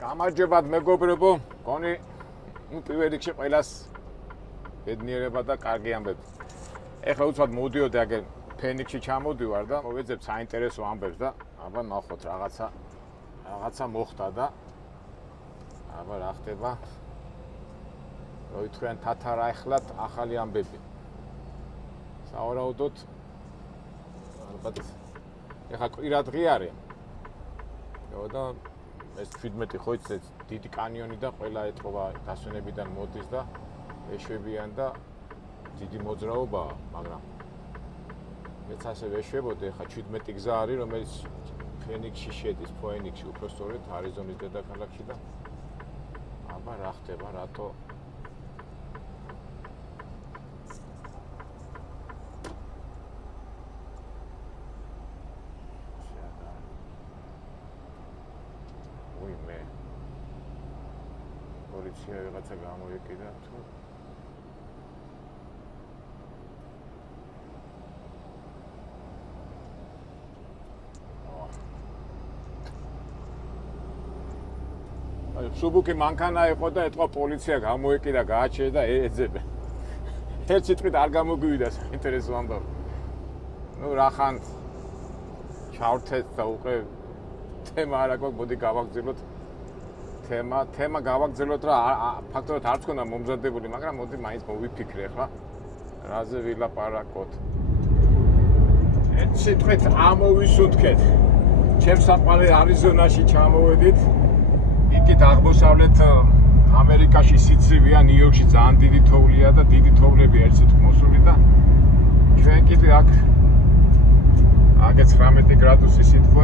გამარჯობათ მეგობრებო, გონი პირველ რიგში ყველას ბედნიერება და კარგი ამბები. ეხლა უცბად მოვდიოდი აგერ ფენიქსში ჩამოდივარ და მოვეძებ საინტერესო ამბებს და აბა ნახოთ რაღაცა მოხდა და აბა რა ხდება. როითხრიან თათარა ახლად ახალი ამბები. სავარაუდოდ ალბათ ეხლა კვირა დღე არის. და ეს 17 ხო იცით დიდი კანიონი და ყველა ეთყობა დასვენებიდან მოდის და ეშვებიან და დიდი მოძრაობაა, მაგრამ მეც ასე ვეშვებოდი, ეხლა 17 გზა არის, რომელიც ფენიქსში შედის, ფოენიქსში, უფრო სწორედ არიზონის დედაქალაქში და აბა რა ხდება, რატო პოლიცია რაღაცა გამოეკიდა თუ სუბუკი მანქანა იყო და ეთქვა პოლიცია გამოეკიდა, გააჩერდა და ეძებენ. ერთ სიტყვით არ გამოგვივიდა საინტერესო ამბავი. რახან ჩავრთეთ და უკვე თემა არ აქვს, მოდი გავაგრძელოთ. თემა გავაგრძელოთ რა ფაქტორად არც ქონდა მომზადებული, მაგრამ მოდი მაინც მოვიფიქრე ხა რაზე ვილაპარაკოთ. ერთ სიტყვით ამოვისუნთქეთ. ჩემს საყვარელ არიზონაში ჩამოვედით. იქით აღმოსავლეთ ამერიკაში სიცივეა, ნიუ-იორკში ძალიან დიდი თოვლია და დიდი თოვლები ერთ სიტყვით მოსული და ჩვენ კიდე აქ 19 გრადუსი სითბო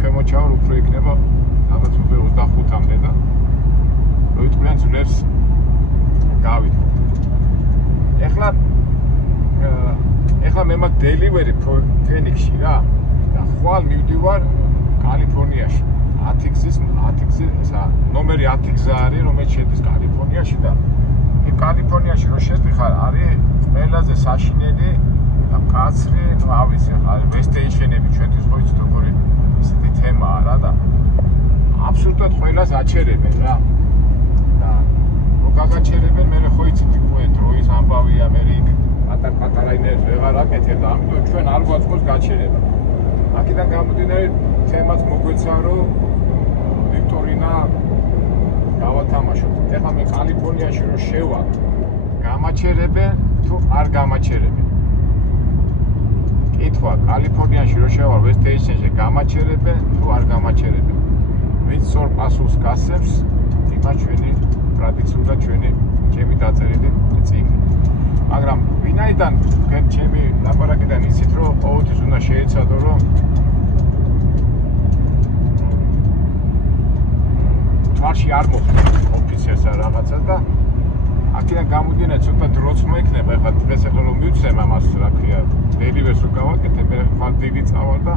ქვემოჩავარ უფრო იქნება ალბათ უკვე 25-მდე და როიტყვიან ძლებს გავიდოთ. ეხლა მე მაგ დელივერი ფენიქსში რა და ხვალ მივდივარ კალიფორნიაში. 10 გზის ნომერი 10 გზა არის, რომელიც შედის კალიფორნიაში და იმ კალიფორნიაში რო შედიხარ არის ყველაზე საშინელი და მკაცრი, ავისი ხარ ვესტეიშენები ჩვენთვის ხო იცით როგორი ისეთი თემაა რა და აბსოლუტურად ყველას აჩერებენ რა. და მოგაგაჩერებენ, მე ხო იცით უკვე დროის ამბავია, მე იქ პატარ-პატარა იმებს ვეღარ აკეთებ და ამიტომ ჩვენ არ გვაწყობს გაჩერება. აქედან გამომდინარე თემაც მოგვეცა რომ ვიქტორინა გავათამაშოთ. ეხლა მე კალიფორნიაში რო შევა, გამაჩერებენ თუ არ გამაჩერებენ? კითხვა, კალიფორნიაში რო შევა ვესტეიშენში გამაჩერებენ თუ არ გამაჩერებენ? ვინც სწორ პასუხს გასცემს, იმას ჩვენი ტრადიციული და ჩემი დაწერილი წიგნი. მაგრამ ვინაიდან ჩემი ლაპარაკიდან იცით რომ ყოველთვის უნდა შეეცადო რომ თვალში არ მოხდეს ოფიცერსა რაღაცა და აქედან გამომდინარე ცოტა დროც მოიქნება. ეხლა დღეს რომ მივცემ ამას რა ქვია დელივერს რო გავაკეთებ, მე ხვალ დიდი წავალ და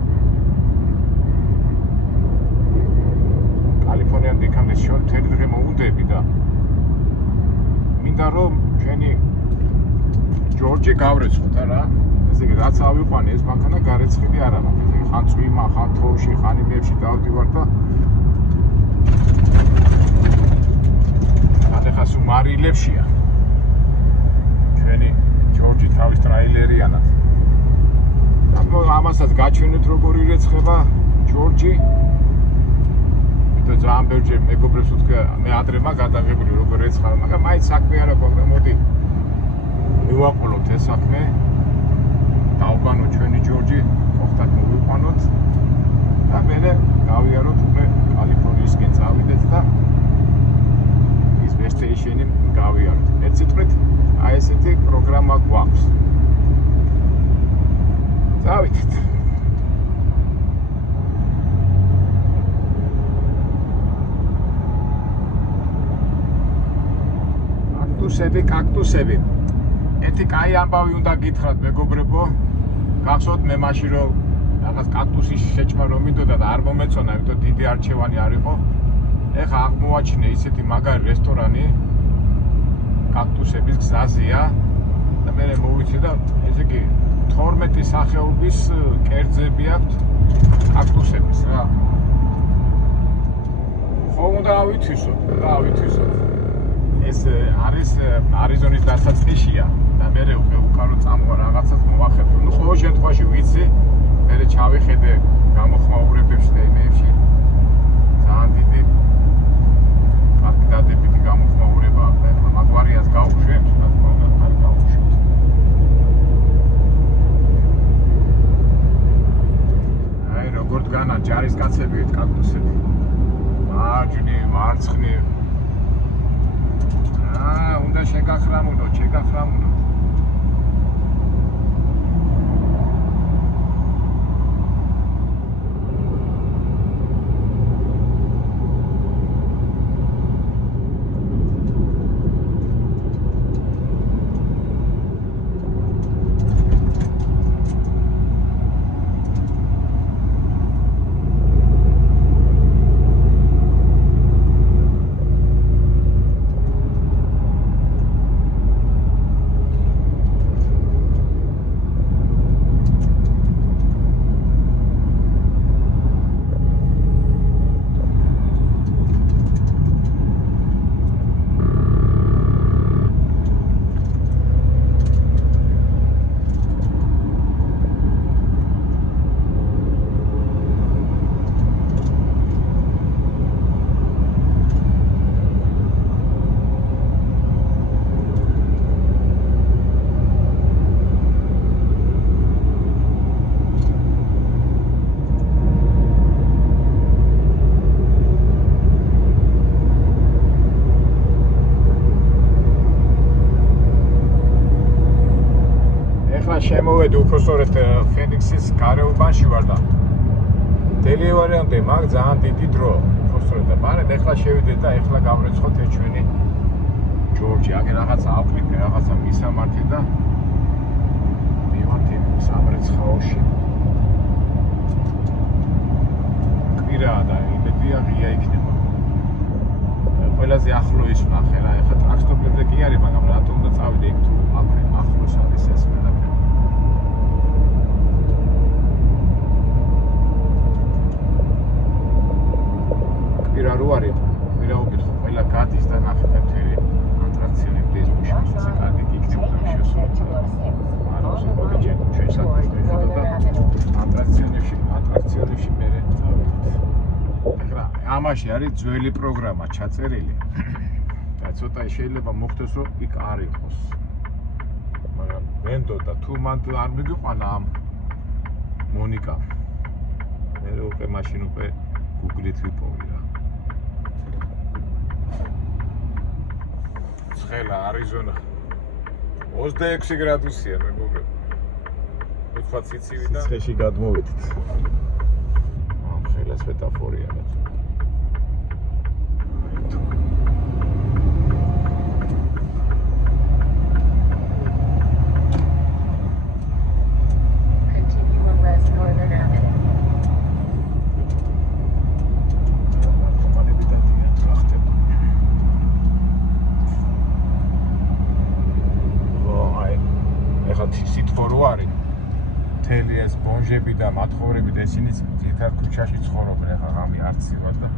კალიფორნიამდე იქამდე მთელი დღე მოვუდები და მინდა რომ ჩვენი ჯორჯი გავრეცხოთ რა. ესე იგი რაც ავიყვანი ეს მანქანა გარეცხილი არ არის. ხან წვიმა, ხან თოვში, ხან იმებში დავდივარ და ეხლა სუმარილებშია ჩვენი ჯორჯი თავის ტრაილერიანად. ამასაც გაჩვენეთ როგორ ირეცხება ჯორჯი. და ძალიან ბევრჯერ მეგობრებს ვთქვა, მე ადრემა გადაღებული როგორ ეცხარა, მაგრამ მაინც საქმე არ აქვს და მოდი მივაყოლოთ ეს საქმე. დავგანოთ ჩვენი ჯორჯი, მოხდათ მოვიყვანოთ და მე გავიაროთ უკვე კალიფორნიისკენ წავიდეთ და ის ვესტეიშენი გავიაროთ. ერთ სიტყვით აი ესეთი პროგრამა გვაქვს. წავიდეთ. კაქტუსები. ერთი კაი ამბავი უნდა გითხრათ მეგობრებო. გახსოვთ მე მაშინ რომ რაღაც კაქტუსის შეჭმა რომ მინდოდა და არ მომეწონა, იმიტომ დიდი არჩევანი არ იყო. ეხლა აღმოაჩინე ისეთი მაგარი რესტორანი კაქტუსების გზაზეა და მე მოვიცი და ესე იგი 12 სახეობის კერძები აქვს კაქტუსების რა. უნდა ავითვისოთ. ეს არის არიზონის დასაწყისია და მე უკარო წამოვა რაღაცას მოვახერხო. ნუ ყოველ შემთხვევაში ვიცი, მე ჩავიხედე გამოხმაურებებში და იმეებში. ძალიან დიდი კარგი დადებითი გამოხმაურება აქვს და ეხლა მაგვარიას გავუშვებთ, რა თქმა უნდა, არ გავუშვებთ. აი როგორ დგანა ჯარისკაცები კაკუსები. მარჯვნივ, მარცხნივ. უნდა შეგახრამუნოთ. შემოვედი უпроსტორეთ ფენიქსის გარეუბანში ვარ და დელივერიამდე მაგ ძალიან დიდი დრო უпроსტორეთ და მანე ეხლა შევიდეთ და ეხლა გავრეცხოთ ჩვენი ჯორჯი აგერ რაღაცა აკვირდე რაღაცა მისამართი და მივართ სამრეცხაოში კვირაა და იმედია ღია იქნება ყველაზე ახლო ის ნახე რა ეხლა ტრაქტორებზე კი არის მაგრამ რატომ უნდა წავიდე იქ თუ აქვე ახლოს არის ეს ყველაფერი კვირა რო არის ვირაობით ხო ყველა გადის და ნახეთ მთელი ატრაქციონები ეს მუშაობს კარგი იქნება შესაძლოა არის მოდი ჩვენ საკუთრებად და ატრაქციონებში მერე წავიდეთ ეხლა ამაში არის ძველი პროგრამა ჩაწერილი და ცოტა შეიძლება მოხდეს რომ იქ არ იყოს მაგრამ მენდოდა თუ მან არ მიგიყვანა ამ მონიკა მე უკვე მაშინ უკვე გუგლით ვიპოვი რა ცხელა არიზონა 26 გრადუსია მეგობრებო უცბად ციცივი და ცხეში გადმოვედით ამ ხელას მეტაფორია რა ეს ბონჟები და მათხოვრები და ისინიც ძირითადად ქუჩაში ცხოვრობენ ახლა რამე არც ივარ და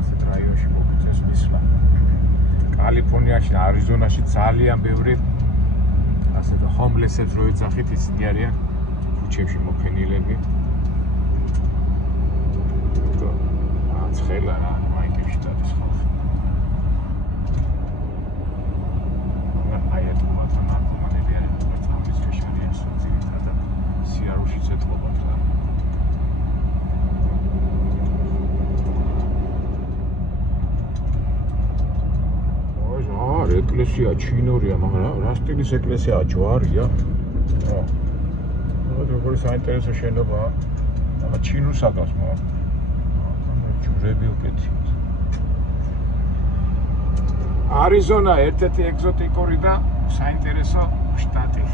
ასეთ რაიონში მოგიწევს მისვლა კალიფორნიაში და არიზონაში ძალიან ბევრი ასეთ ჰომლესებს რო ეძახით ისინი არიან ქუჩებში მოფენილები და ცხელა რა მაინკებში დადის ხალხი აი ეს მოათან ნარკომანები არიან და წამის შეშარიან სოციალიზმთან და სიარულში წეთყობათ რა ოღონდ ეკლესია ჩინურია მაგრამ რა სტილის ეკლესიაა ჯვარია რა როგორი საინტერესო შენობაა და ჩინურს აკავს მაგრამ ჯვრები უკეთიათ არიზონა ერთ-ერთი ეგზოტიკური და საინტერესო შტატი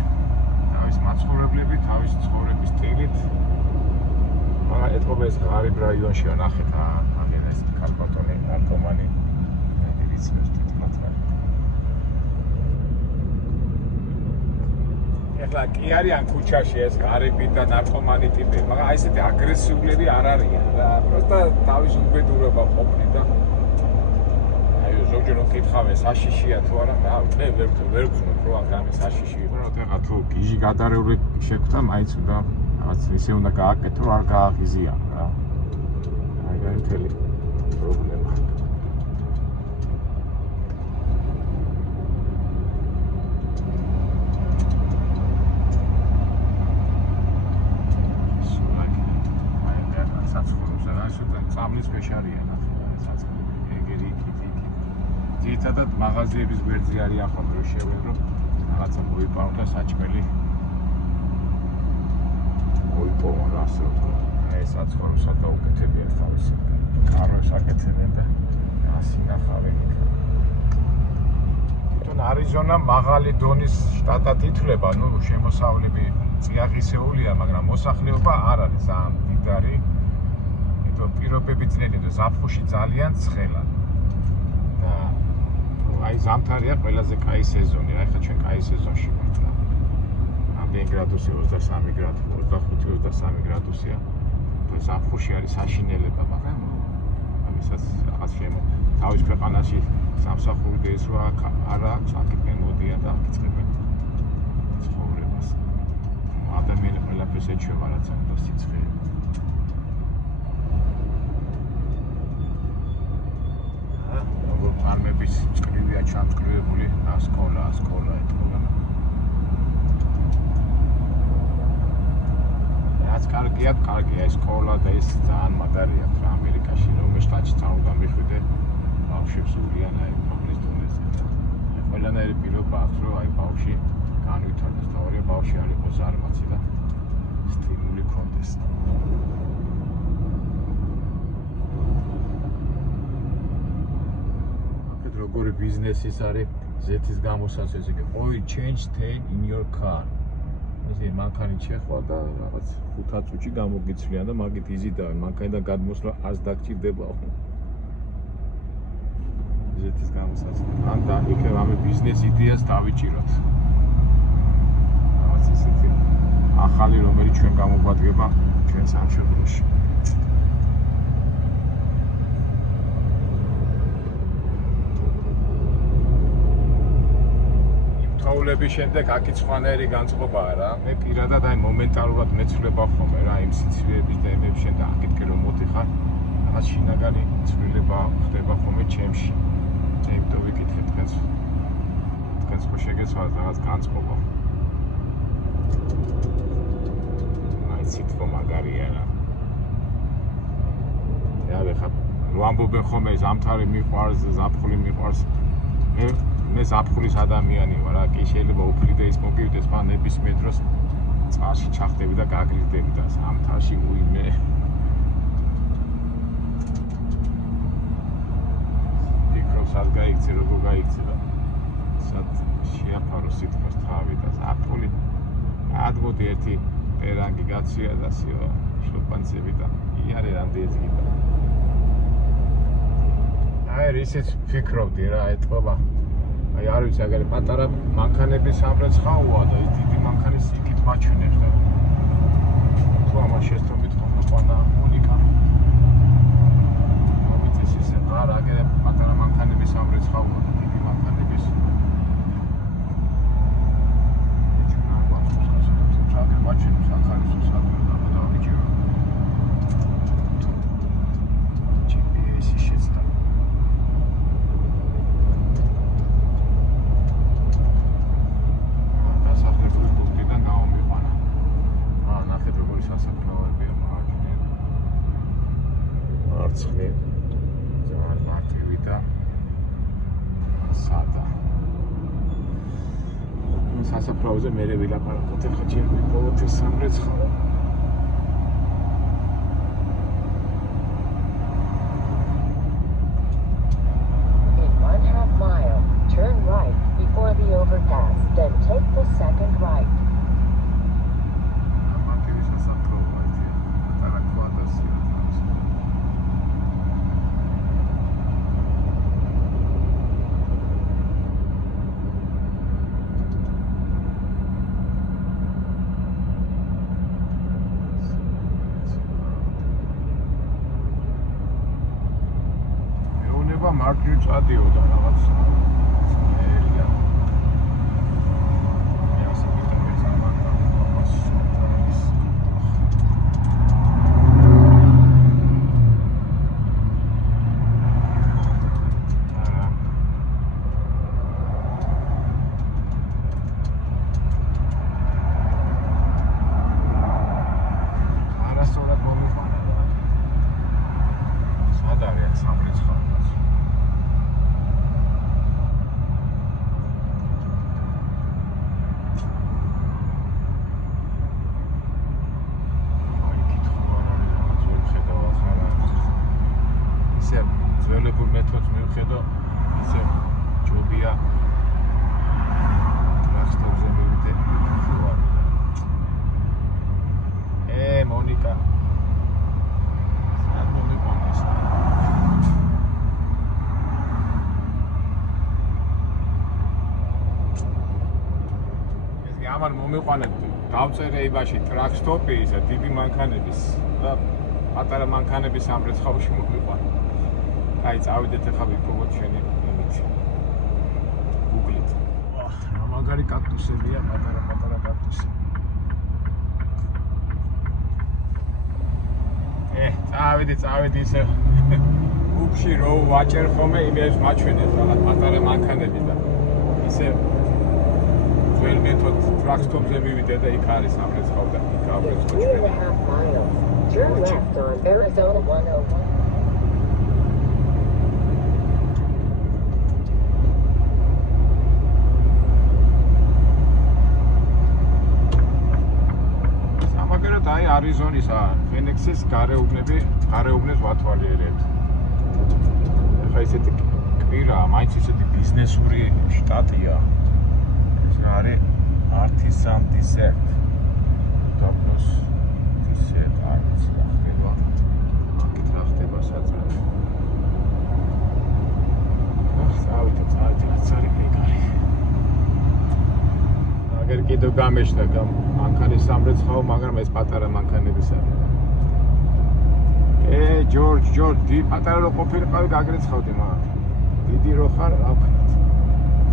თავის მაცხოვრებლები, თავის ცხოვრების სტილით. მაგრამ ეთქობა ეს ღარიბ რაიონშია ნახეთ აგერ ეს კარპატონი, ნარკომანი ვიცით თითქოს რა. ეხლა კი არიან ქუჩაში ეს ღარიბი და ნარკომანი ტიპები, მაგრამ აი ესეთი აგრესიულები არ არიან და პროსტა თავის უბედურება ყოფნით და აი ზოგჯერ მკითხავენ საშიშია თუ არა, მე ვერ ვგზნობ რომ აქ რამე საშიში იყო, რომ ეხლა თუ გიჟი გადარეული შეგვთა, მაინც უნდა რაღაც ისე უნდა გააკეთო, რომ არ გააღიზიანო რა. აი განთელი პრობლემა. წამლის ფეშარია ნახე საწყობი ეგერი იქით ძირითადად მაღაზიების გვერდზე არიან ხოლმე რომ შევედრო რომ რაღაცა მოიპარო და საჭმელი მოიპოვო რა ასე ვთქვა ეს საცხოვრებელს დაუკეთებია თავის კაროს აკეთებენ და ასინახავენ თვითონ არიზონა მაღალი დონის შტატად ითვლება ნუ შემოსავლები წიაღისეულია მაგრამ მოსახლეობა არ არის ამ მდიდარი პირობები ძნელი და ზაფხულში ძალიან ცხელა და აი ზამთარია ყველაზე კაი სეზონი, აი ხა ჩვენ კაი სეზონში ვართ რა. ამდენ გრადუსი 23 გრადუსი, 25-23 გრადუსია. და ზაფხულში არის საშინელება, მაგრამ ამისაც რაღაც შემო თავის ქვეყანაში სამსახური და ეს რა არ აქვს, აქეთკენ მოდიან და აქიწყებენ ცხოვრებას. ადამიანები ყველაფერს ეჩვევა რაც უნდა სიცხე. ფარმების წკრივია ჩამწკრივებული ასკოლა ეთქობა. რაც კარგია ეს სკოლა და ეს ძალიან მაგარია რა ამერიკაში რომ შტატში წავიდა მიხვიდე ბავშვებს უვლიან აი პროგრეს დონეზე. ყველანაირი პირობა აქვს რომ აი ბავშვი განვითარდეს და ორი ბავშვი არ იყოს ზარმაცი და სტიმული კონდეს. როგორი ბიზნესის არის ზეთის გამოსას ესე იგი oil change stay in your car. ესე მანქანით შეხვა და რაღაც 5 წუთში გამოგიცვლიან და მაგით იზიდავენ. მანქანიდან გადმოსვლა არც დაგჭირდება. ზეთის გამოსას. ან და იქ რამე ბიზნეს იდეას დავიჭიროთ. რაღაც ისეთი ახალი რომელიც ჩვენ გამოგვადგება ჩვენ სამშობლოში. თაულების შემდეგ აქიც ხვანაერი განწყობაა რა. მე პირადად აი მომენტალურად მეცვლება ხოლმე რა იმ სიცივეების და იმების შემდეგ აქეთკენ რომ მოდიხარ, რაღაც შინაგანი ცვლილება ხდება ხოლმე ჩემში. იმიტომ ვიკითხე თქვენს ხო შეგეცვალათ რაღაც განწყობა. აი სიტყვა მაგარია რა. ეხლა ხა რო ამბობენ ხოლმე ზამთარი მიყვარს, ზაფხული მიყვარს. მე ზაფხულის ადამიანი ვარ რა, კი შეიძლება უფრიდე ის მოგივიდეს, მაგრამ ნებისმიერ დროს წყალში ჩახდები და გაგრილდები და ზამთარში უიმე. იქ სად გაიქცე, როგორ გაიქცე და სად შეაფარო სიტყვის თავი და ზაფხული ადმოდი ერთი პერანგი გაცია და სიო შლოპანცები და იარე რამდენი და აი ისეთ ფიქრობდი რა ეთქობა აი არ ვიცი აგერ პატარა მანქანების სამრეცხაოა და ის დიდი მანქანის იქით მაჩვენებს და თუ ამას შეესწრებით ხოლმე ყანა უნიკა მოვიწეს ისე რა აგერ პატარა მანქანების სამრეცხაოა და დიდი მანქანების მაჩვენებს ახალი სუსადო და დავიჭირო GPS-ი შეცდა ძალიან მარტივი და სადა. სასაფლაოზე მერე ვილაპარაკოთ, ახლა ჯერ ვიპოვოთ ეს სამრეცხაო. In 1/2 mile, turn right before the overpass, then take the second right. მარტივი სასაფლაოა ეს. და კვადრატია. ეხლა მარჯვნივ წადიოდა რაღაც ერია. მე ასე ვიტყვი ზამაკა ამას სულთანის. ძველებურ მეთოდს მივხედო, ისე ჯობია ტრაქტორზე მივიდე. მონიკა. სად მომიყვანეს? ეს ამან მომიყვანეთ დავწერე იბაში ტრაქსტოპი ისა დიდი მანქანების და პატარა მანქანების ამრეცხავში მომიყვანე. აი წავიდეთ ახლა ვიპოვოთ შენი იმით. Google-ით. რა მაგარი კაქტუსებია, პატარა კაქტუსები. წავედი ისე გუბში რო ვაჭერ ხოლმე იმებს მაჩვენეს რაღაც პატარა მანქანები და ისე ძველ მეთოდ ტრაქსტოპზე მივიდე და იქ არის ამრეცხავ და იქ ამრეცხავ ჩვენი. Turn left on Arizona 101. აი არიზონის ფენიქსის გარეუბნებს ვათვალიერებთ. ეხლა ისეთი კვირაა, მაინც ისეთი ბიზნესური შტატია. ეს არის artisan dessert. დაბლოს dessert არის ხდება. აქეთ რა ხდება საწარმო. წავიდეთ, რაც არის მეგარი. აგერ კიდევ გამეშთა მანქანის სამრეცხაო, მაგრამ ეს პატარა მანქანების არის. ჯორჯ, პატარა რო ყოფილიყავი გაგრეცხავდი, მაგრამ დიდი რო ხარ, რა ვქნათ.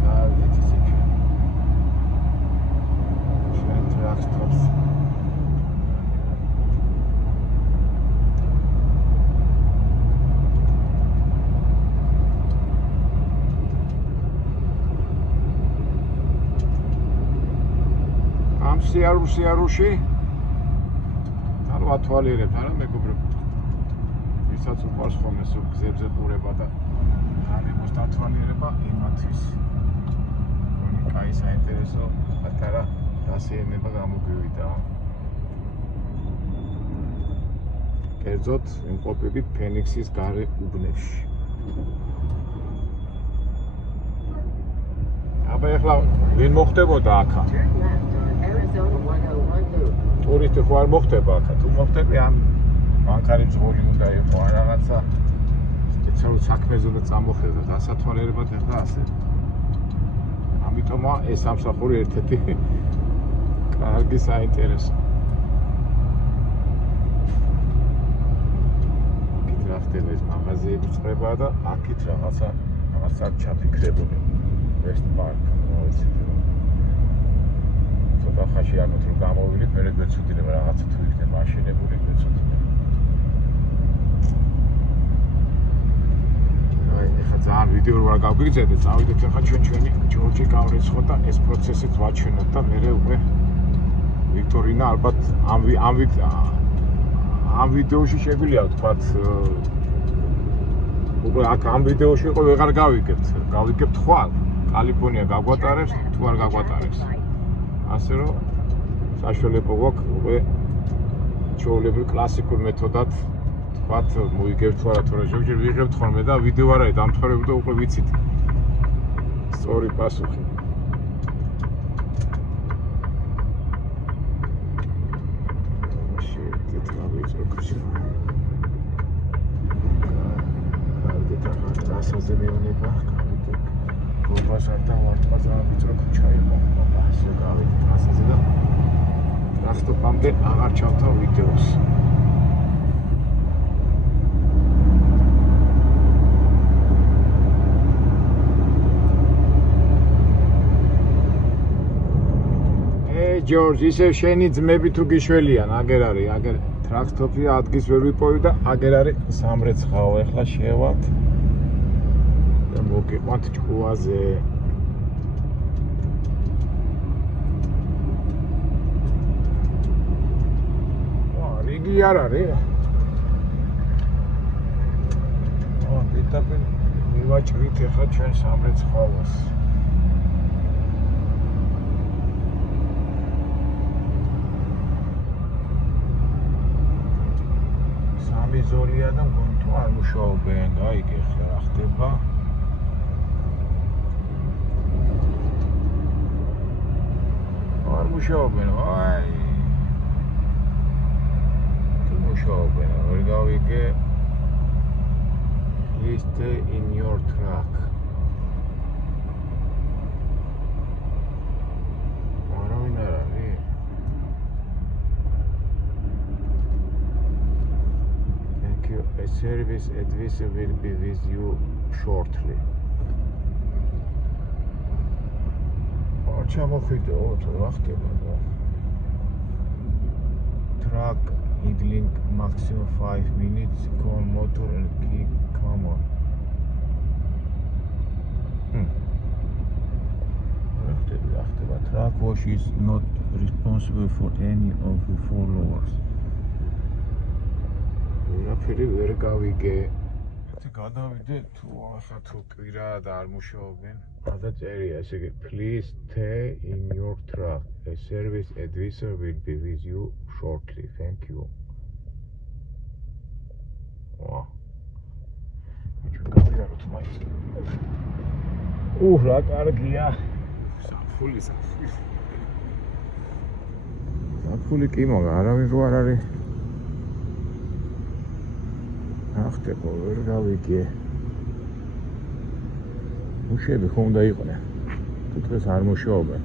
წავიდეთ ისე ჩვენ ტრაქტორს. სიარუში და რა თვალიერებ არა მეგობრებო. ვისაც უყვარს ხოლმე სულ გზებზე ყურება და არებოს დათვალიერება იმათთვის. კაი საინტერესო პატარა დასიენება გამოგვივიდა. კერძოდ იმყოფები ფენიქსის გარეუბნებში. აბა ეხლა ვინ მოხდებოდა აქა? ტურისტი ხო არ მოხდება აქა, თუ მოხდები ამ მანქანი ძღოლი უნდა იყო ან რაღაცა სპეციალურ საქმეზე უნდა წამოხედო, დასათვალიერებლად ეხლა ასე. ამიტომა ეს სამსახური ერთ-ერთი კარგი საინტერესო. აქეთ რა ხდება ეს მაღაზიები წრება და აქეთ რაღაცა ჩაფიქრებული. Westpark, ცოტა ხაში ამით რომ გამოვიდეთ, მე გვეცოდინებ რაღაცა თუ იქნება მაშინებული გვეცოდინებ. აი, ეხლა ძალიან ვიდეო რა გავგიგზავნეთ, წავიდეთ ახლა ჩვენი ჯორჯი გავრეცხოთ და ეს პროცესიც ვაჩვენოთ და მე უკვე ვიქტორინა ალბათ ამ ვიდეოში შეგვიძლია ვთქვათ უკვე აქ ამ ვიდეოში უკვე ვეღარ გავიგებთ ხვალ კალიფორნია გაგვატარებს თუ არ გაგვატარებს. ასე რომ საშუალება გვაქვს უკვე ჩვეულებრივ კლასიკურ მეთოდად თქვათ მოიგებთ თუ არა, თორე ზოგჯერ ვიღებთ ხოლმე და ვიდეო არ არის დამთავრებული და უკვე ვიცით სწორი პასუხი. ასე მეუნება, გავიდეთ. გობაზარ და ვარდბაზარ ვიწრო ქუჩა იყო. ასე გავიდეთ ასეზე და ტრაქტორამდე აღარ ჩავთავ ვიდეოს. ჯორჯ, ისევ შენი ძმები თუ გიშველიან, აგერ არის, აგერ ტრაქტორი ადგის ვერ ვიპოვი და აგერ არის სამრეცხაო, ეხლა შევალთ და მოგიყვანთ ჭკუაზე. რიგი არ არის. პირდაპირ მივაჭრით ეხლა ჩვენ სამრეცხაოს. სამი ზოლია და მგონი თუ არ მუშაობენ, გაიგე ახლა რა ხდება. არ მუშაობენ, აი. თუ მუშაობენ, ვერ გავიგე. Please stay in your truck. არავინ არ არის. Thank you. A service advisor will be with you shortly. არ ჩამოხვიდეო თუ რა ხდება და. Truck idling maximum 5 minutes. Call motor and keep calm on. The truck wash is not responsible for any of the followers. ვერაფერი ვერ გავიგე. გადავიდე თუ ახლა თუ კვირა და არ მუშაობენ. და წერია ესე იგი please stay in your truck. A service advisor will be with you shortly. Thank you. Wow. რა კარგია. საფული. საფული კი მოგა, არავინ რო არ არის. რა ხდება, ვერ გავიგე. მუშები ხომ უნდა იყვნენ. თუ დღეს არ მუშაობენ.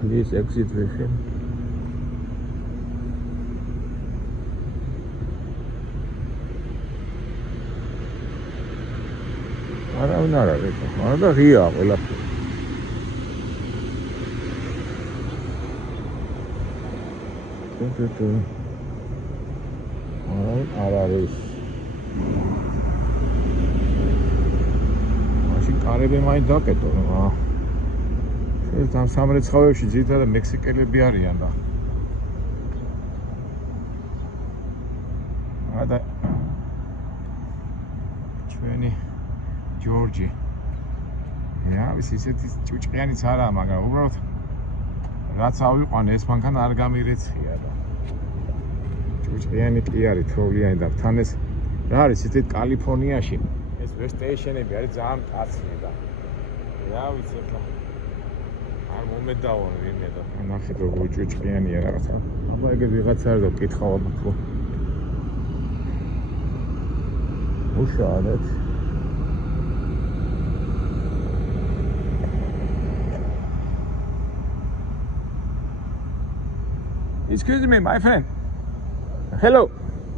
Please exit with him. არავინ არ არის. არა და ღია ყველაფერი. არ არის. მაშინ კარები მაინც დაკეტო რა. ეს ამ სამრეცხავებში ძირითადად მექსიკელები არიან და. და ჩვენი ჯორჯი. ის ისეთი ჭუჭყიანიც არაა, მაგრამ უბრალოდ რაც ავიყვანე ეს მანქანა არ გამირეცხია და ჭუჭყიანი კი არის, თოვლიანი და თან ეს რა არის ისეთ კალიფორნიაში ეს ვესტეიშენები არის ძალიან კაცნი და რა ვიცი ახლა არ მომედაო ვინმე და ნახეთ როგორ ჭუჭყიანია რაღაცა. აბა ეგ ვიღაცა არ გკითხავ აბა ხო. უშაარეთ. Excuse me, my friend. Hello,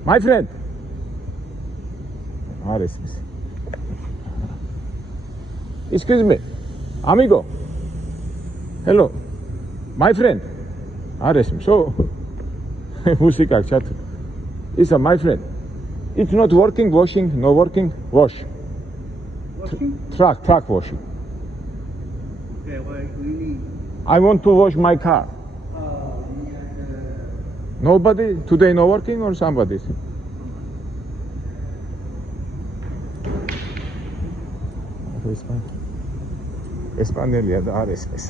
my friend. Excuse me, amigo. Hello, my friend. So, music chat. It's my friend. It's not working, washing, no working, wash. Washing? Truck washing. Okay, what do you need? I want to wash my car. Nobody? Today no working or somebody? ესპანელია და არის ეს.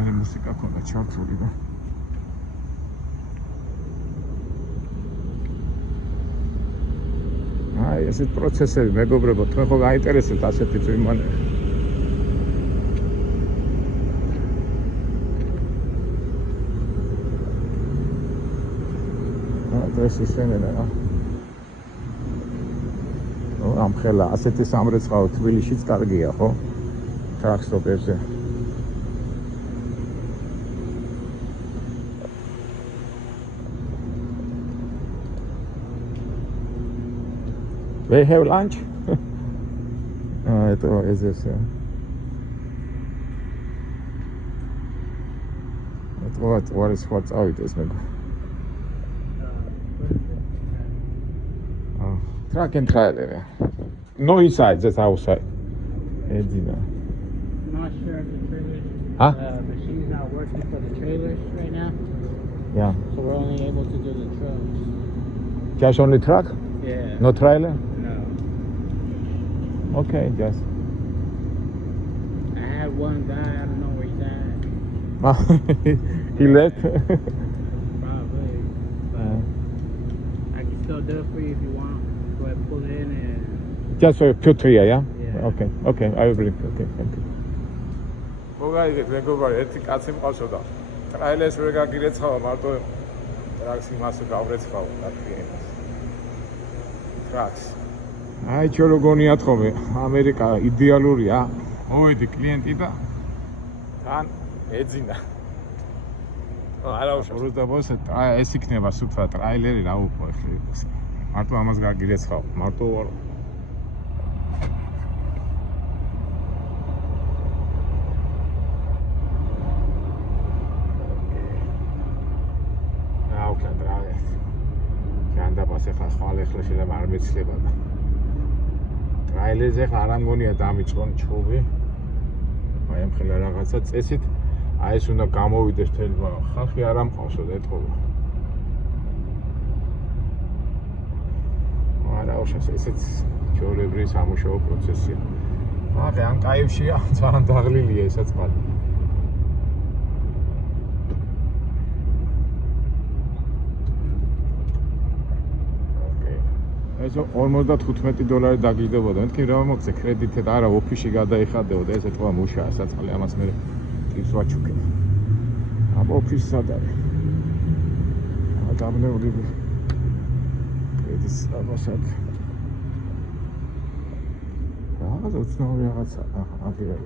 აი მუსიკა ქონდა ჩართული და აი ესეთ პროცესები მეგობრებო, თქვენ ხო გაინტერესებთ ასეთი წვიმანები? ეს ისენია რა. ამ ხელა ასეთი სამრეცხაო თბილისშიც კარგია, ხო? ტრაქტორებზე. They have lunch? Это здесь. what is what's out is me. Oh, track and trailer. No inside, just outside. Edina. I'm not sure if the trailers. Huh? The machine's not working for the trailers right now, Yeah. so we're only able to do the trucks. Just only truck? Yeah. No trailer? No. Okay, just. I had one guy. I don't know where he's at. He left. Probably. But I can still do it for you if you want. Go ahead and pull it in and. Just for Piotria, yeah? Yeah. Okay, I will bring. Okay, thank you. მოგაიგეთ მეგობარი, ერთი კაცი მყავსო და ტრაილერს ვერ გაგირეცხავა, მარტო ტრაქს იმასო გავრეცხავა და კლიენტს. ტრაქს. აი ჩვენ როგორია თქომე, ამერიკა იდეალურია. მოვედი კლიენტი და თან ეძინა. არა უშავს და ბოსე, ეს იქნება სუფთა ტრაილერი რა უფრო ახლა. მარტო ამას გაგირეცხავა, მარტო ახლა ხვალ ახლა შეიძლება არ მეცლება და ტრაილერზე ახლა არ ამგონია დამიწყონ ჩხუბი აი ამ ხელა რაღაცა წესით აი ეს უნდა გამოვიდეს თელი ხალხი არ ამყავსო და ეთქობა არა უშავს ესეც ჩვეულებრივი სამუშაო პროცესია აი ამ კაივშია ძალიან დაღლილია ესაც ყალი ეს $55 დაგიჯდებოდა. მეთქი რა მოგწე კრედიტით არა ოფისში გადაიხადებოდა ეს ეთქვა მუშაა საწყალი ამას მე ტიპს ვაჩუქე. აბა ოფისს სად არის? ადამიანები კრედიტს ამასად. რაღაც უცნაური რაღაცა აღიღე.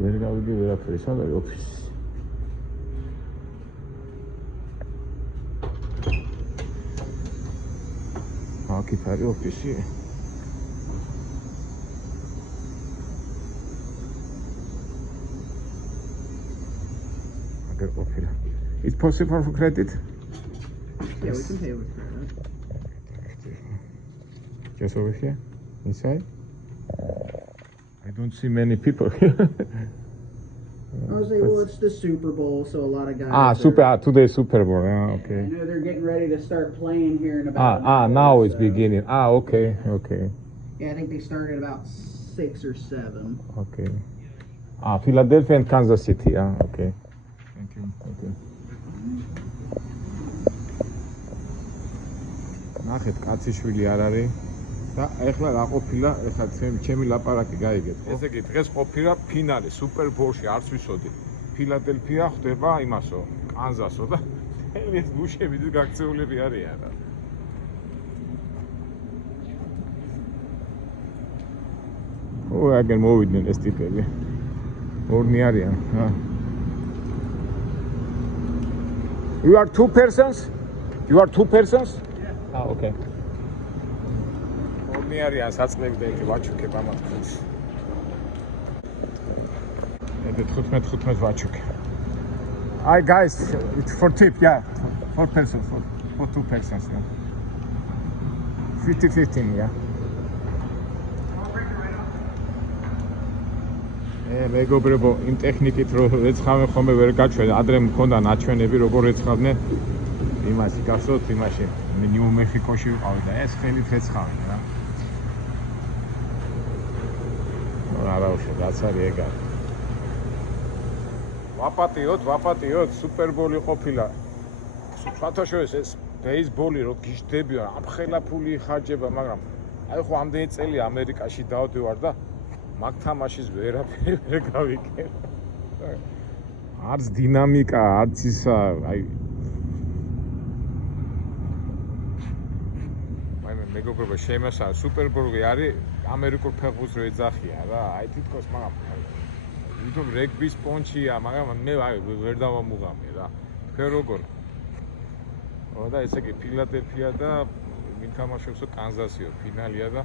ვერ გავიდი ვერაფერი სად არის ოფისი? აქ არის ოფისი. აგერ ყოფილა. It's possible for credit? Yeah, we can pay with credit. Just over here, inside. I don't see many people here. I was like, well, it's the Super Bowl, so a lot of guys. Today Super Bowl. Okay. I know they're getting ready to start playing here in about. Now it's beginning. Okay. Yeah, I think they started about 6 or 7. Okay. Philadelphia and Kansas City. Okay. Thank you. ნახეთ, კაციშვილი არ არის და ეხლა რა ყოფილა, ეხლა ჩემი ლაპარაკი გაიგეთ. ესე იგი, დღეს ყოფილა ფინალი Super Bowl-ში, არც ვიცოდი. ფილადელფია ხდება იმასო, კანზასო და ეს გუშები გაქცეულები არიან რა. აგერ მოვიდნენ ეს ტიპები. ორნი არიან, You are two persons? Yeah. Okay. ორნი არიან საწყლები და იქ ვაჩუქებ ამათ ხუთს. მე 15 ვაჩუქე. Hi guys, it's for tip, yeah. 4 persons, for 2 persons, yeah. 50-15, yeah. მეგობრებო, იმ ტექნიკით რო ეცხავენ ხოლმე ვერ გაჩვენე, ადრე მქონდა ნაჩვენები როგორ ეცხავდნენ იმაში, გახსოვთ იმაში, ნიუ მექსიკოში ვიყავი და ეს ხელით ეცხავენ რა. არა უშო, რაც არის ეგ არის. ვაპატიოთ, სუპერბოლი ყოფილა. სხვათაშორის ეს ბეისბოლი რო გიждდებია, ამხელა ფული იხარჯება, მაგრამ აი ხო ამდენი წელი ამერიკაში დავდივარ და მაგ თამაშის ვერაფერი ვერ გავიკეთე. არც დინამიკა, არც ისა, აი მეგობრებო, შემოსა სუპერბოლი არის ამერიკულ ფეხბურთს რო ეძახიან რა, აი თითქოს მაგრამ თვითონ რეგბის პონჩია, მაგრამ მე ვერ დავამუღამე რა. თქვენ როგორ? და ესე იგი ფილადელფია და ვინ თამაშობსო კანზასიო ფინალია და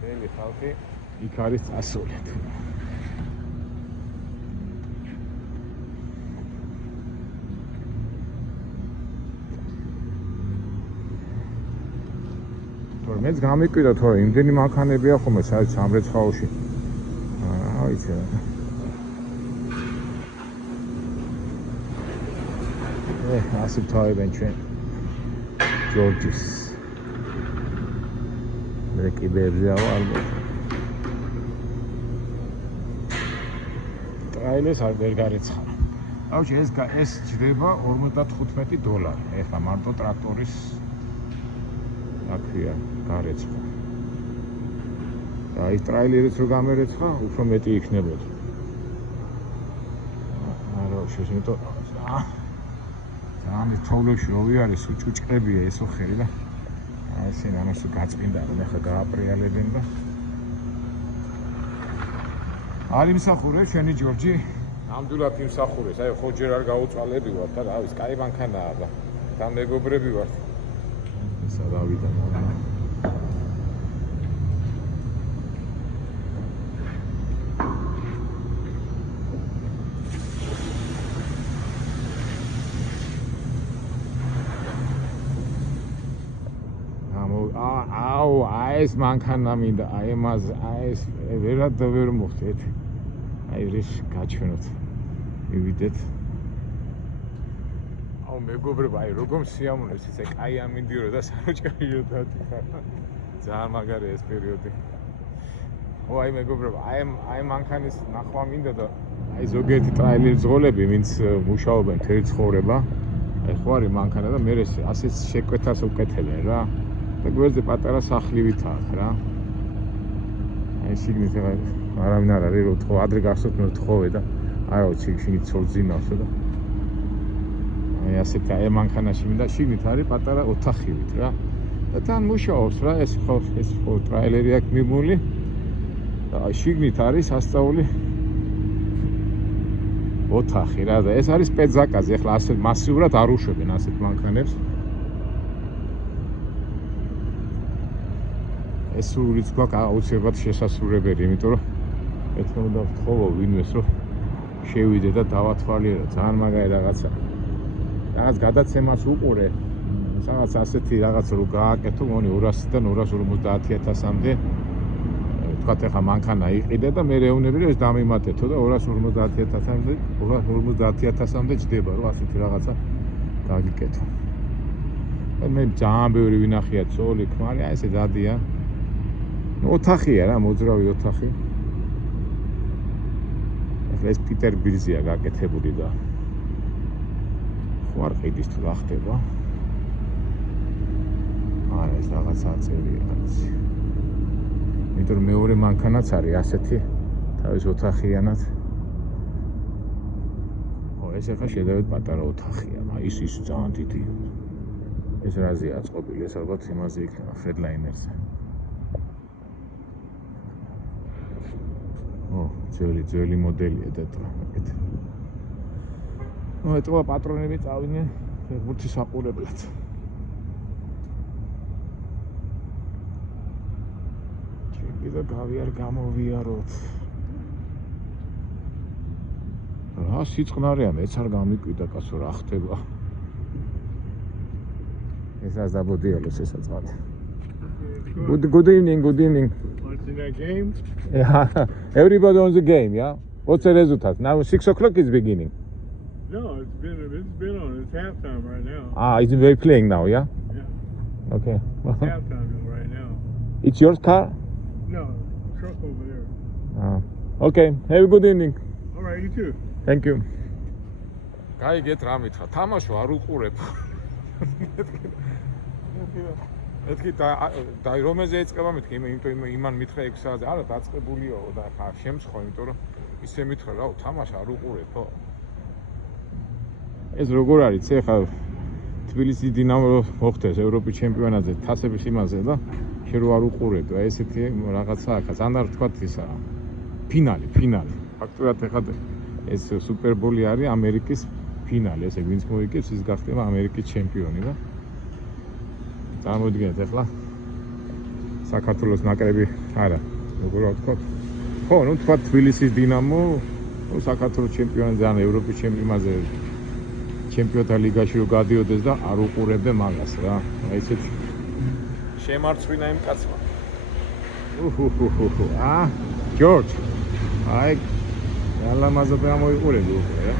ძელი ხალხი იქ არის წასული. მეც გამიკვირდა თორე იმდენი მანქანებია ხოლმე საერთოდ სამრეცხაოში. რა ვიცი რა. ასე თავიდან ჩვენ ჯორჯის მე კიდევ ალბათ. ტრაილერს არ ვერ გარიცხა. აუჩი ეს ჯდება $55. ეხლა მარტო ტრაქტორის აქვია გარეცხა. და ის ტრაილერიც რო გამერეცხა, უფრო მეტი იქნებოდა. არა, შეიძლება ძალიან თოვლებში რო ვიარეს, უჭუჭყებია ეს ოხერი და ესე ამას გაწყინდა, რომ ახლა გააპრიალებენ და არ იმსახურებს ჩვენი ჯორჯი. ნამდვილად იმსახურებს, აი ხო ჯერ არ გაუწვალები ვარ და რა ვიცი, კაი მანქანაა და თან მეგობრები ვართ. სადავიდან ეს მანქანა მინდა, აი მას, აი ეს ვერად და ვერ მოხდეთ. აი ეს გაჩვენოთ. მივიდეთ. აუ მეგობრებო, აი როგორ სიამოვნებს ესე კაი ამინდირო და საროჭკაიო დათიხარ. ძალიან მაგარია ეს პერიოდი. ო აი მეგობრებო, აი მანქანის ნახვა მინდა და აი ზოგიერთი ტრაილერის ძღოლები, ვინც მუშაობენ თერი ცხოვრება. აი ხო არის მანქანა და მე ასეც შეკვეთას უკეთებენ რა. და გვერდზე პატარა სახლივით აქვს რა. აი შიგნით არავინ არ არის, რო თქო ადრე გახსოვთ მე თხოვე და არა ვიცი შიგნით ცორძინავსო და აი ასეთი აი მანქანაში მინდა შიგნით არის პატარა ოთახივით რა. და თან მუშაობს რა ეს ხო ტრაილერი აქვს მიმული და აი შიგნით არის სასწაული ოთახი რა და ეს არის პეძაკაზე. ეხლა ასე მასიურად არ უშვებენ ასეთ მანქანებს. ეს სულიც გვაქვს აუცილებლად შესასრულებელი, იმიტომ რომ ეთქო უნდა ვთხოვო ვინმეს რომ შევიდე და დავათვალიერო, ძალიან მაგარი რაღაცა. რაღაც გადაცემას უყურე, რაღაც ასეთი რაღაც რო გააკეთო, მონი 200-დან 250,000-მდე. თქვათ ახლა მანქანა იყიდე და მე რეუნები რომ ეს დამიმატეთო და 250,000-მდე ჯდება, რომ ასეთი რაღაცა გაგიკეთო. მე ძალიან ბევრი ვინახია ცოლი, ქმარი, აი ესე დადია. ოთახია რა, მოძრავი ოთახი. ახლა ეს პიტერ ბირზია გაკეთებული და ხო არ ყიდის თუ რა ხდება. არა ეს რაღაც აწერია რაც. იმიტომ რომ მეორე მანქანაც არის ასეთი თავის ოთახიანად. ხო ეს ახლა შედავით პატარა ოთახია, მაგრამ ის ძალიან დიდი. ეს რაზეა აწყობილი, ეს ალბათ იმაზე იქნება Fredliner's-ზე. ძველი მოდელია და ტრამპეტი. ეტყობა პატრონები წავიდნენ ფეხბურთის საყურებლად. კიდე გავიარ გამოვიაროთ. რა სიწყნარია, მეც არ გამიკვირდა კაცო რა ხდება. ესაც დაბოდიალოს ესაც წავი. Good evening, good evening. Watching that game? Yeah, everybody on the game, yeah? What's the result? Now 6 o'clock is beginning. No, it's been on. It's halftime right now. They're playing now, yeah? Yeah. Okay. It's halftime right now. It's your car? No, truck over there. Okay, have a good evening. All right, you too. Thank you. გაიგეთ რა მითხრა, თამაშო არ უყურებ. ეთქი და რომელზე ეწყება მეთქი, იმიტომ იმან მითხრა 6 საათზე, არა დაწყებულიო და ხა შემცხო, იმიტომ რომ ისე მითხრა რა, თამაშ არ უყურებო. ეს როგორ არის, ეხლა თბილისის დინამო მოხდეს ევროპის ჩემპიონატზე, თასების იმაზე და შენ რო არ უყურებ, აი ესეთი რაღაცა აქვს, ძალიან არ თქვა ისა. ფინალი. ფაქტურად ეხლა ეს სუპერბოლი არის ამერიკის ფინალი, ესე ვინც მოიგებს, ის გახდება ამერიკის ჩემპიონი და წარმოიდგინეთ ახლა საქართველოს ნაკრები, არა, როგორ ვთქვა? ხო, ნუ თქვა თბილისის დინამო, ნუ საქართველოს ჩემპიონი ძალიან ევროპის ჩემპიონაზე ჩემპიონთა ლიგაში რო გადიოდეს და არ უყურებდა მაგას რა. აი ესეთ შემარცვინა იმ კაცმა. ჯორჯ. აი ალამაზად გამოიყურები უკვე რა.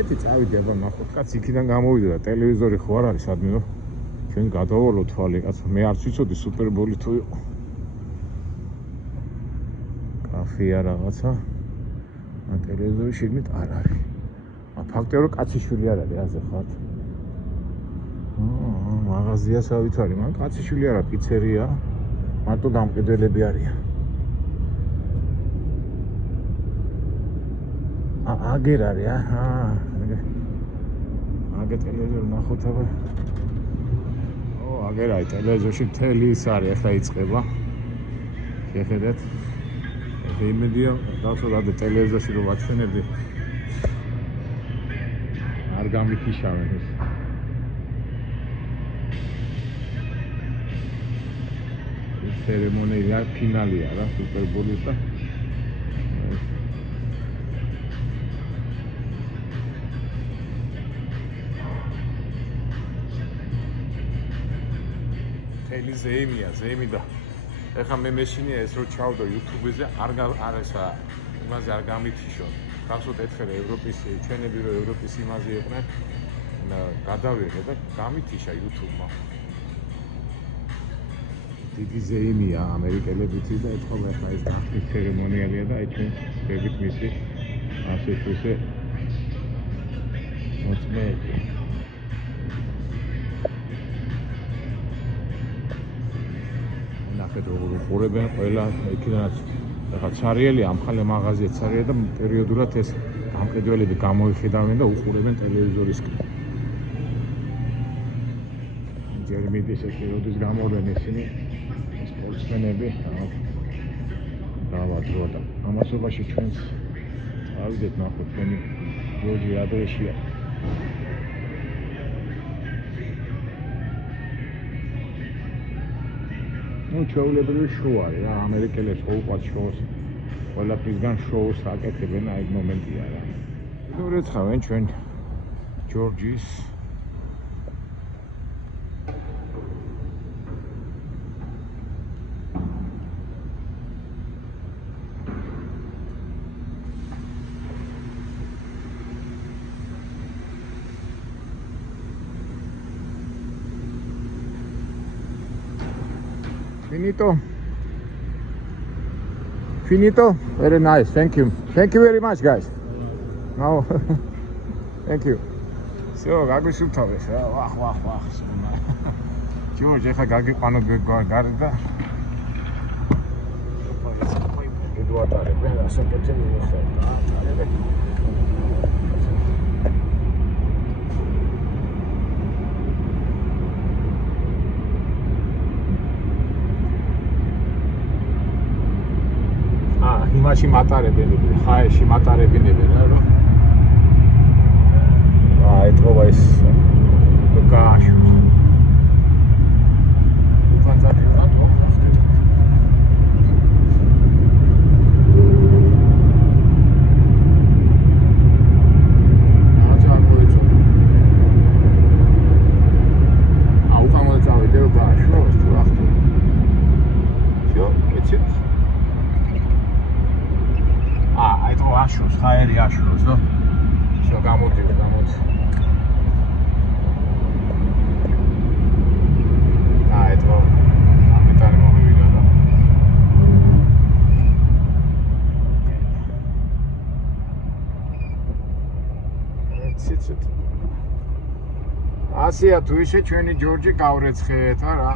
ეთი წავიდე აბა ნახოთ კაც იქიდან გამოვიდა და ტელევიზორი ხო არ არის ადმე რომ ჩვენ გადავალო თვალი კაც მე არც ვიცოდი სუპერბოლი თუ იყო. კაფეა რაღაცა. ა ტელევიზორი შიგნით არ არის. ა ფაქტია რომ კაციშვილი არ არის აზე ხართ. მაღაზია სავითარი, მაგრამ კაციშვილი არა, პიცერია. მარტო დამყიდველები არიან. აგერ არის, აგე ტელევიზორი ნახოთ აბა. აგერ არის ტელევიზორში მთელი ის არის, ახლა იწყება. შეხედეთ. იმედია, დავსვათ ტელევიზორში რომ ვაჩვენებდი. არ გამიქიშავენ ეს. ცერემონია ფინალია რა სუპერბოლის და თელი ზეიმი და ეხლა მე მეშინია ეს რო ჩავდო YouTube-ზე არ ესა იმაზე არ გამითიშო. გახსოვთ ერთხელ ევროპის ჩვენები რო ევროპის იმაზე იყვნენ გადავიღე და გამითიშა YouTube-მა. დიდი ზეიმია ამერიკელებიც და ეთქობა ახლა ეს დახტის ცერემონიალია და აი ჩვენ ვებით მისი ასე თუ ისე მოწმეები. ნახეთ როგორ უყურებენ ყველა იქიდანაც ახლა ცარიელი ამხალე მაღაზია ცარია და პერიოდულად ეს გამყიდველები გამოიხედავენ და უყურებენ ტელევიზორისკენ. ჯერმიდის ექეროდის გამოვენ ისინი სპორტსმენები დავადრო და ამასობაში ჩვენს ავიდეთ ნახოთ ჩვენი ჯორჯი ადრეშია. ნუ ჩვეულებრივი შოუ არის რა ამერიკელებს ყოველთვის შოუს ყველაფრისგან შოუს აკეთებენ აი მომენტია რა. ნუ რეცხავენ ჩვენ ჯორჯის Finito? Very nice, thank you. Thank you very much, guys. No, thank you. So, გაგისურთავეს რა, ვახ. ჯორჯ, ეხლა გაგიყვანოთ გარი და გედვატარებენ, ასაკეთე მინახავ და ატარებენ. იმაში მატარებენ, ხაეში მატარებინებენ რა რომ ეთქობა ეს გაშ უპანძარი რა თქო ხაერი აშროს და შო გამოდიო ეთო ამიტარი მომივიდა და ციცით ასია თუ ისე ჩვენი ჯორჯი გავრეცხეთ რა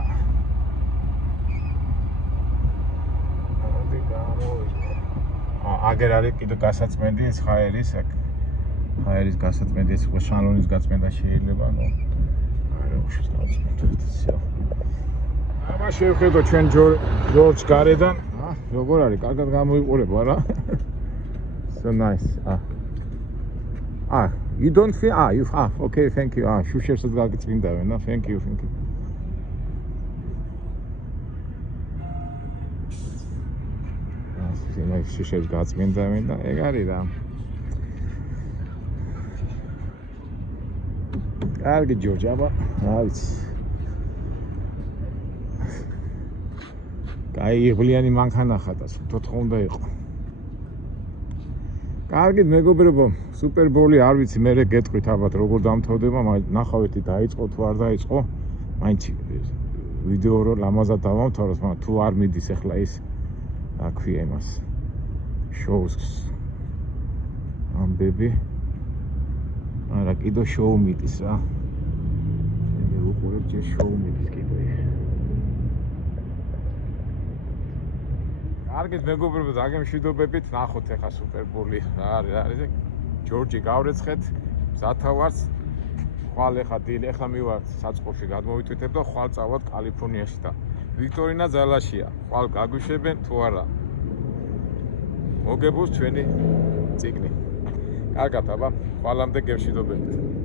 აგერ არის კიდე გასაწმენდი ეს ხაერის გასაწმენდი ეს ხო შალონის გაწმენდა შეიძლება ნუ არა უშავს გაწმენდეთ ისე აბა შევხედო ჩვენ ჯორჯ გარედან როგორ არის კარგად გამოიყურება რა so nice you don't feel you okay thank you შუშერსაც გაგწმინდავენ და thank you შიშებს გაწმინდა და ეგ არის რა. კარგი ჯორჯი, აბა, რა ვიცი. კაი იღბლიანი მანქანა ხატა, თოთხო უნდა იყო. კარგი მეგობრებო, სუპერბოლი არ ვიცი, მე გეტყვით ალბათ როგორ დამთავრდება, ნახავეთი დაიწყო თუ არ დაიწყო. მაინც ვიდეო რო ლამაზად დავამთავროთ, მაგრამ თუ არ მიდის ახლა ის რა ქვია იმას. შოუს ამბები. არა, კიდო შოუ მიდის რა. მე უყურებ ჯერ შოუ მიდის კიდო. კარგით მეგობრებო, დაგემშვიდობებით, ნახოთ ახლა სუპერბოლი რა არის. ჯორჯი გავრეცხეთ, მზათავარს. ხვალ ახლა დილ ახლა მივარ საწყობში გადმოვიტვირთებ და ხვალ წავალთ კალიფორნიაში და ვიქტორინა ძალაშია. ხვალ გაგვიშვებენ თუ არა. მოგებოს ჩვენი წიგნი. კარგად, აბა, ხვალამდე გემშვიდობებით.